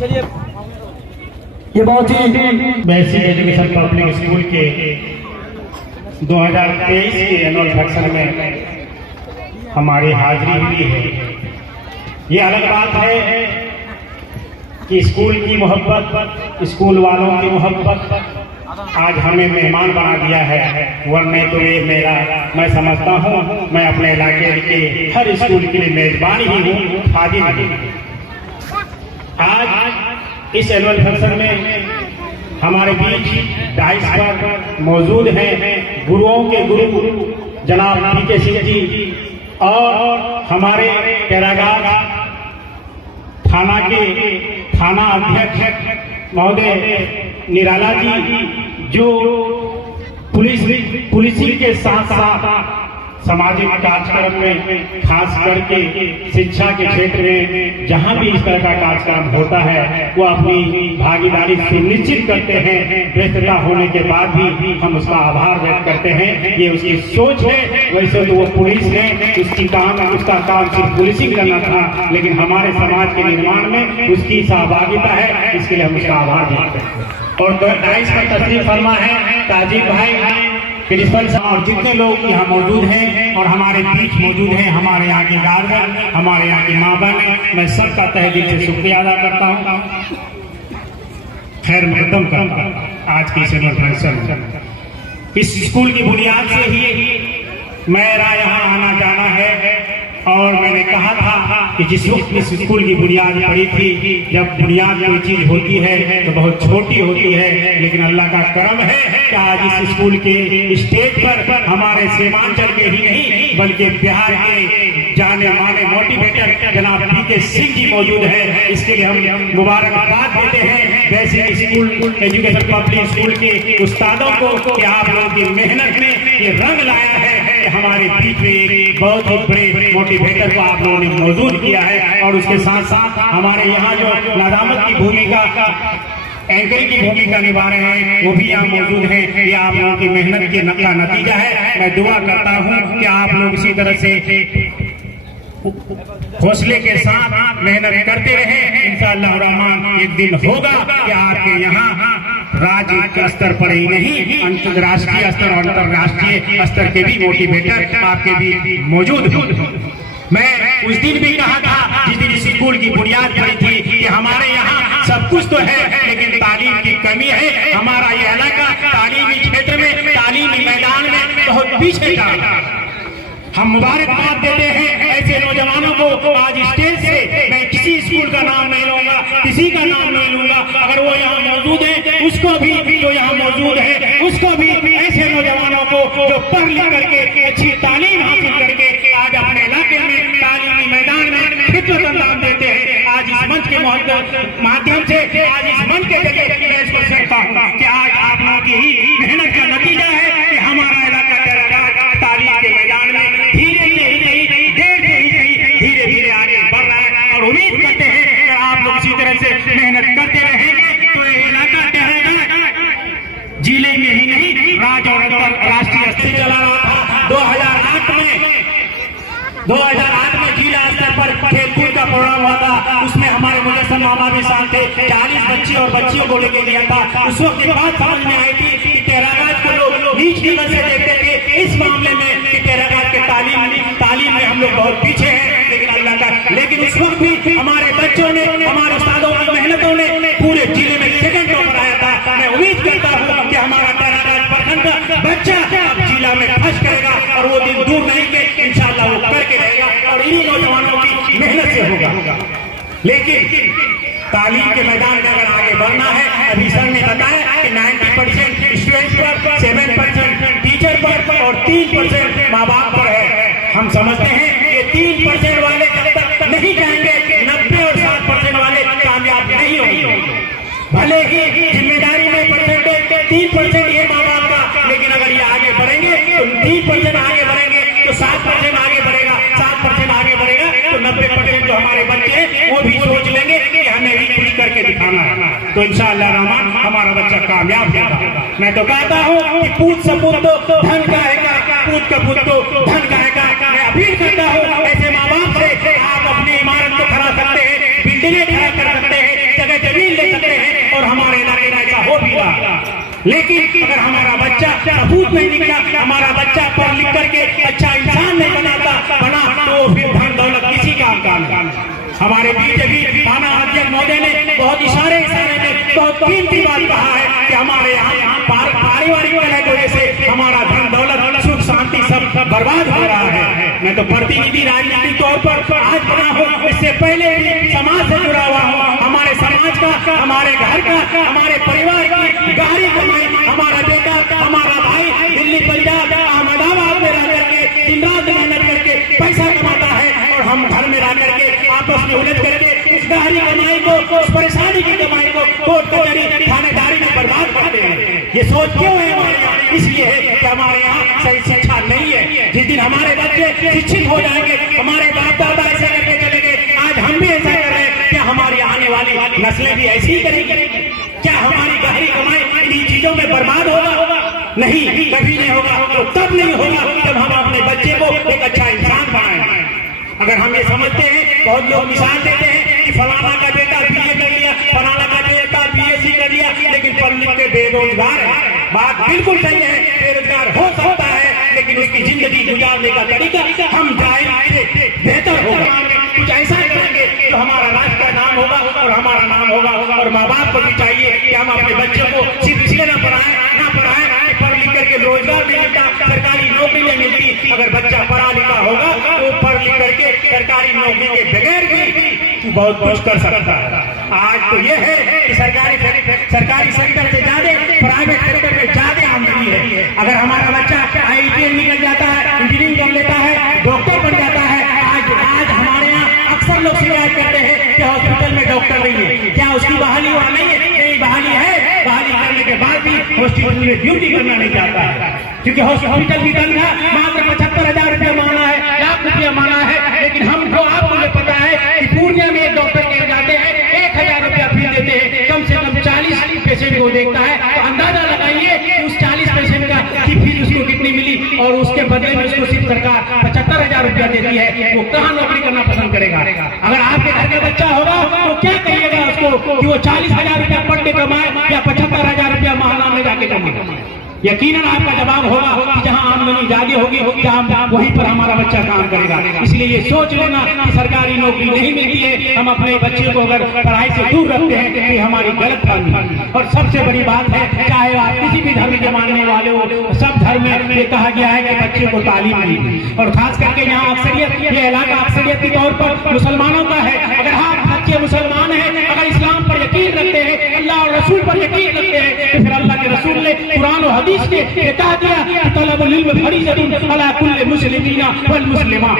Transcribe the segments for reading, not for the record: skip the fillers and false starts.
चलिए, ये बहुत ही बेसिक एजुकेशन पब्लिक स्कूल के 2023 के एनुअल फंक्शन में हमारी हाजिरी हुई है। ये अलग बात है कि स्कूल की मोहब्बत, स्कूल वालों की मोहब्बत आज हमें मेहमान बना दिया है। वरना तो ये मेरा, मैं समझता हूँ मैं अपने इलाके के हर स्कूल के लिए मेजबान ही हूँ, हाजिर हूँ। आज इस एनुअल फंक्शन में हमारे बीच डाइस पर मौजूद हैं गुरुओं के गुरु जनाब पी.के. सिंह जी और हमारे कैरागार थाना के थाना अध्यक्ष महोदय निराला जी, जो पुलिसिंग के साथ साथ सामाजिक कार्यक्रम में खास करके शिक्षा के क्षेत्र में जहां भी इस तरह का कार्यक्रम होता है वो अपनी भागीदारी सुनिश्चित करते हैं। व्यस्तता होने के बाद भी हम उसका आभार व्यक्त करते हैं। ये उसकी सोच है। वैसे तो वो पुलिस है, उसका काम सिर्फ पुलिसिंग करना था, लेकिन हमारे समाज के निर्माण में उसकी सहभागिता है, इसके लिए हम उसका आभार व्यक्त करते हैं। और डाइस पर तशरीफ फरमा है ताजिब भाई, प्रिंसिपल साहब और जितने लोग यहाँ मौजूद हैं और हमारे बीच मौजूद हैं, हमारे यहाँ के गार्जियन, हमारे यहाँ के माँ बहन, मैं सबका तहे दिल से शुक्रिया अदा करता हूँ। खैर मुकद्दम करता आज की सेलिब्रेशन इस स्कूल की बुनियाद से ही मेरा यहाँ आना जाना है। और मैंने कहा था कि जिस वक्त इस स्कूल की बुनियाद पड़ी थी, जब बुनियाद कोई चीज होती है तो बहुत छोटी होती है, लेकिन अल्लाह का करम है कि आज इस स्कूल के स्टेज पर हमारे सीमांचल के ही नहीं बल्कि बिहार के जाने माने मोटिवेटर जनाब पी.के. सिंह जी मौजूद है। इसके लिए हम मुबारकबाद देते हैं basic school education public school के उस्तादों को कि आप लोगों की मेहनत में ये रंग लाया है। हमारे बीच में एक बहुत ही बड़े मोटिवेटर को आप लोगों ने मौजूद किया है और उसके साथ साथ हमारे यहाँ जो नदामत की भूमिका एंकर की भूमिका निभा रहे हैं वो भी यहाँ मौजूद हैं। ये आप लोगों की मेहनत का नतीजा है। मैं दुआ करता हूँ कि आप लोग इसी तरह से हौसले के साथ मेहनत करते रहे। इंशाअल्लाह रहमान एक दिन होगा कि आपके यहाँ राज्य के स्तर पर ही नहीं अंतर्राष्ट्रीय स्तर और अंतर्राष्ट्रीय स्तर के भी मोटिवेटर आपके भी मौजूद हों। मैं उस दिन भी कहा था जिस दिन इस स्कूल की बुनियाद पड़ी थी कि हमारे यहाँ सब कुछ तो है लेकिन तालीम की कमी है। हमारा ये इलाका तालीमी क्षेत्र में, तालीमी मैदान में बहुत पीछे जा रहा है। हम मुबारकबाद देते हैं ऐसे नौजवानों को। आज स्टेज से मैं किसी स्कूल का नाम नहीं लूंगा, किसी का नाम नहीं लूंगा, अगर वो यहाँ मौजूद है उसको भी, जो यहाँ मौजूद है उसको भी, ऐसे नौजवानों को जो पढ़ लिख करके अच्छी तालीम हासिल करके आज अपने इलाके में तालीमी मैदान में खिदमत अंजाम देते हैं। आज इस मंच के माध्यम से, आज इस मंच के जरिए मैं इसको कहता हूँ कि आज आप लोगों की ही मेहनत का नतीजा है कि हमारा इलाका तालीम के मैदान में धीरे धीरे आगे बढ़ रहा है। और उम्मीद करते हैं कि आप लोग इसी तरह से मेहनत करते रहेंगे तो ये इलाका जिले में ही नहीं राज्य और अंतर्राष्ट्रीय स्तर चला रहा था। 2008 में जिला स्तर पर खेलकूद का प्रोग्राम हुआ था। उसमें हमारे मुजस्सम मामा भी साथ थे। 40 बच्चे और बच्चियों को लेके गया था। उस वक्त की बात समझ में आई थी कि कैरागार को लोग नीच नजर से देखते थे इस मामले में कि कैरागार के तालीम में हम लोग बहुत पीछे हैं, लेकिन अल्लाह का, लेकिन उस वक्त भी हमारे बच्चों ने, हमारे उस्तादों की मेहनतों ने पूरे जिले में सेकंड नंबर आया था। मैं उम्मीद करता हूँ कि हमारा कैरागार प्रखंड का बच्चा अब जिला में फर्स्ट करेगा और वो दिन दूर नहीं के इंशाअल्लाह वो करके रहेगा और इन्हीं नौजवानों की मेहनत से होगा। लेकिन तालीम के मैदान में अगर आगे बढ़ना है, अभी सर ने बताया कि 90% स्टूडेंट पर, 7% टीचर पर और 3% माँ बाप पर है। हम समझते हैं ये 3% वाले जब तक नहीं जाएंगे 90 और 7% वाले कामयाब नहीं होंगे। भले ही जिम्मेदारी में परसेंटेज 3% ये माँ बाप का, लेकिन अगर ये आगे बढ़ेंगे तो 3% आगे बढ़ेंगे तो 7% आगे बढ़ेगा, 7% आगे बढ़ेगा तो 90% जो हमारे बच्चे हैं वो भी सोच लेंगे कि हमें भी पूरी करके दिखाना है। तो इंशाअल्लाह रहमान हमारा बच्चा कामयाब होगा। मैं तो कहता हूँ कि पूत सपूत तो धन का है, पूत का पूत तो धन का है। मैं अपील करता हूँ ऐसे माँ बाप से, आप अपनी इमारत को खड़ा सकते हैं, बिल्डिंगें खड़ा कर सकते हैं, जगह लेकिन अगर हमारा बच्चा सपूत नहीं निकला, हमारा बच्चा पढ़ लिख करके अच्छा इंसान नहीं बना तो फिर धन दौलत किसी काम का नहीं। हमारे बीजेपी थाना अध्यक्ष महोदय ने बहुत इशारे में बहुत कीमती बात कहा है कि हमारे यहाँ पारिवारिक कलह की वजह से हमारा धन दौलत सुख शांति सब बर्बाद हो रहा है। मैं तो प्रतिनिधि राजनीतिक तौर पर आज बना हूँ, इससे पहले भी समाज से जुड़ा हुआ हूँ। हमारे समाज का, हमारे घर का, हमारे परिवार की गहरी कमाई हमारा बेटा, हमारा भाई दिल्ली, पंजाब, अहमदाबाद में रह करके दिन रात मेहनत करके पैसा कमाता है और हम घर में रह करके आपस में उलझ करके उस गहरी कमाई को, उस परेशानी की कमाई को कोर्ट कचहरी थानेदारी में बर्बाद करते हैं। ये सोच क्यों है हमारे यहाँ? इसलिए है कि हमारे यहाँ सही शिक्षा नहीं है। जिस दिन हमारे बच्चे शिक्षित हो जाएंगे, हमारे बाप दादा ऐसा करके चले गए, आज हम भी ऐसा कर रहे हैं, क्या हमारी आने वाली नस्लें भी ऐसी ही करेंगी? क्या हमारी गहरी कमाई इन्हीं चीजों में बर्बाद होगा? नहीं, कभी नहीं होगा। तो तब नहीं होगा जब हम अपने बच्चे को एक अच्छा इंसान बनाएं। अगर हम ये समझते हैं, बहुत लोग मिसाल देते हैं कि फलाना का बेटा बीए कर लिया, फलाना का बेटा बीएससी कर लिया, लेकिन पढ़ लिख के बेरोजगार है। बात बिल्कुल सही है, बेरोजगार हो सकता है, लेकिन उसकी जिंदगी गुजारने का तरीका हम जाहिल से बेहतर होगा। कुछ ऐसा करेंगे तो हमारा राष्ट्र का नाम होगा और हमारा नाम होगा। और माँ बाप को भी चाहिए कि हम अपने बच्चों को सिर्फ इसलिए ना पढ़ाएं पढ़ लिख करके रोजगार नहीं मिलता, सरकारी नौकरी नहीं मिलती। अगर बच्चा पढ़ा लिखा होगा तो पढ़ लिख करके सरकारी नौकरी के बगैर भी बहुत कुछ कर सकता है। आज तो ये है कि सरकारी सेक्टर से ज्यादा प्राइवेट सेक्टर में ज्यादा आमदनी है। अगर हमारा बच्चा IIT निकल जाता है, इंजीनियरिंग कर लेता है, डॉक्टर बन जाता है, आज हमारे यहाँ अक्सर लोग शिकायत करते हैं कि हॉस्पिटल में डॉक्टर नहीं है। क्या उसकी बहाली वहाँ नहीं है? नहीं, बहाली है। बहाली करने के बाद भी हॉस्पिटल में ड्यूटी करना नहीं चाहता है, क्योंकि हॉस्पिटल की तनख्वाह मात्र 75,000 रुपया मांगा है, लाख रुपया मांगा है। लेकिन हमको आप मुझे पता है कि पूर्णिया में एक डॉक्टर के जाते हैं, 1,000 रुपया फीस देते हैं, कम से कम 40 पेशेंट को देखता है। तो अंदाजा लगाइए कि उस 40 पेशेंट की फीस उसको कितनी मिली और उसके बदले में उसको सिर्फ सरकार 75,000 रुपया देती है। वो कहाँ नौकरी करना पसंद करेगा? अगर आपके घर का बच्चा होगा तो क्या कहिएगा उसको कि वो 40,000 रुपया पर डे कमाए या 75,000 रुपया महीना में जाके कमाए? यकीनन आपका जवाब होगा कि जहां आमदनी ज्यादा होगी वहीं पर हमारा बच्चा काम करेगा। इसलिए ये सोच लेना कि सरकारी नौकरी नहीं मिलती है, हम अपने बच्चे को अगर पढ़ाई से दूर रखते हैं तो ये हमारी गलत फहमी। और सबसे बड़ी बात है, चाहे आप किसी भी धर्म के मानने वाले हो, सब धर्म में ये कहा गया है कि बच्चे को तालीम दी। और खास करके यहाँ अक्सरियत, ये इलाका अक्सरियत के तौर पर मुसलमानों का है। अगर आप बच्चे मुसलमान हैं, अगर इस्लाम पर यकीन रखते हैं, अल्लाह और रसूल पर यकीन रखते हैं, तो फिर अल्लाह के रसूल ने कुरान और हदीस ने कहा दिया कि तलबुल इल्म फरीज़तुन अला कुल्लि मुस्लिमीना वल मुस्लिमा,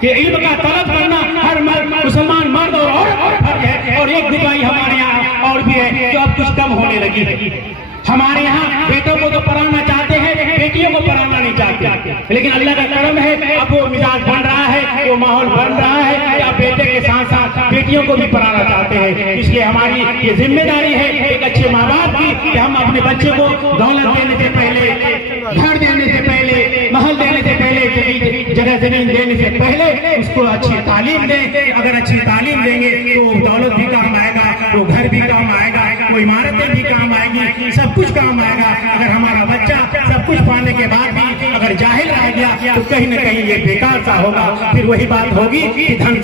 कि इल्म का तलब करना हर मुसलमान मर्द और औरत फर्ज है। और एक बुराई हमारे यहाँ और भी है जो अब कुछ कम होने लगी है। हमारे यहाँ बेटों को तो पढ़ाना चाहते हैं, बेटियों को पढ़ाना नहीं चाहते। लेकिन अल्लाह का करम है, अब वो मिजाज बन रहा है, वो माहौल बन रहा है, या बेटे के साथ साथ बेटियों को भी पढ़ाना चाहते हैं। इसलिए हमारी ये जिम्मेदारी है एक अच्छे माँ बाप की कि हम अपने बच्चे को दौलत देने से पहले, घर देने से पहले, महल देने से पहले, जगह जमीन देने से पहले उसको अच्छी तालीम दें। अगर अच्छी तालीम देंगे तो दौलत भी काम आएगा, वो घर भी काम आएगा, वो इमारतें भी काम आएगी, सब कुछ काम आएगा। अगर हमारा बच्चा सब कुछ पाने के बाद भी अगर जाहिल रह गया तो कहीं न कहीं ये बेकार सा होगा। फिर वही बात होगी कि धन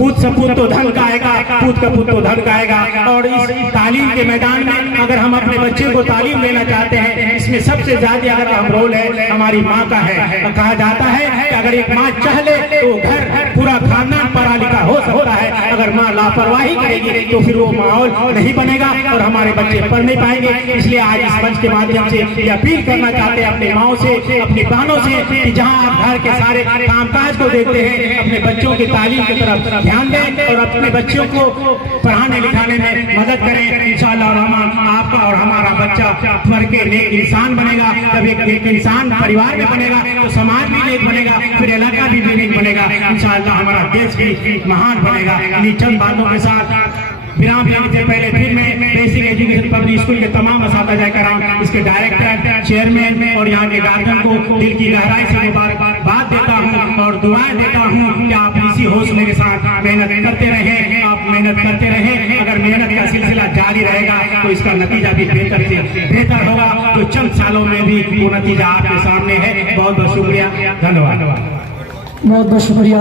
पूत सपूत तो धन का आएगा, पूत का पूत तो धन का आएगा। और इस तालीम के मैदान में अगर हम अपने बच्चे को तालीम देना चाहते हैं, इसमें सबसे ज्यादा अगर अहम रोल है हमारी माँ का है। कहा जाता है कि अगर एक माँ चाह ले तो घर पूरा खानदान पढ़ा लिखा हो सकता है। अगर माँ लापरवाही करेगी तो फिर वो माहौल नहीं बनेगा और हमारे बच्चे पढ़ नहीं पाएंगे। इसलिए आज इस मंच के माध्यम से ये अपील करना चाहते हैं अपने माओ से, अपनी बहनों से, कि जहां आप घर के सारे कामकाज को देखते हैं, अपने बच्चों की तालीम की तरफ ध्यान दें और अपने बच्चों को पढ़ाने लिखाने में मदद करें। इंशाअल्लाह रहमान आपका और हमारा बच्चा पढ़ के नेक इंसान बनेगा। जब एक इंसान परिवार में बनेगा तो समाज भी नेक बनेगा, फिर इलाका भी नेक बनेगा। इंशाअल्लाह हमारा देश भी महान बनेगा। इन्हीं चंद बातों के साथ विराम लेने से पहले फिर मैं बेसिक एजुकेशन पब्लिक स्कूल के तमाम असातिज़ा कराम, इसके डायरेक्टर, चेयरमैन और यहाँ के गार्जियन को दिल की गहराई से मुबारकबाद देता हूँ और दुआएं देता हूँ कि आप इसी हौसले के साथ मेहनत करते रहें। आप मेहनत करते रहें, अगर मेहनत का सिलसिला जारी रहेगा तो इसका नतीजा भी बेहतर से बेहतर होगा, तो चंद सालों में भी वो नतीजा आपके सामने है। बहुत बहुत शुक्रिया, धन्यवाद। बहुत बहुत शुक्रिया।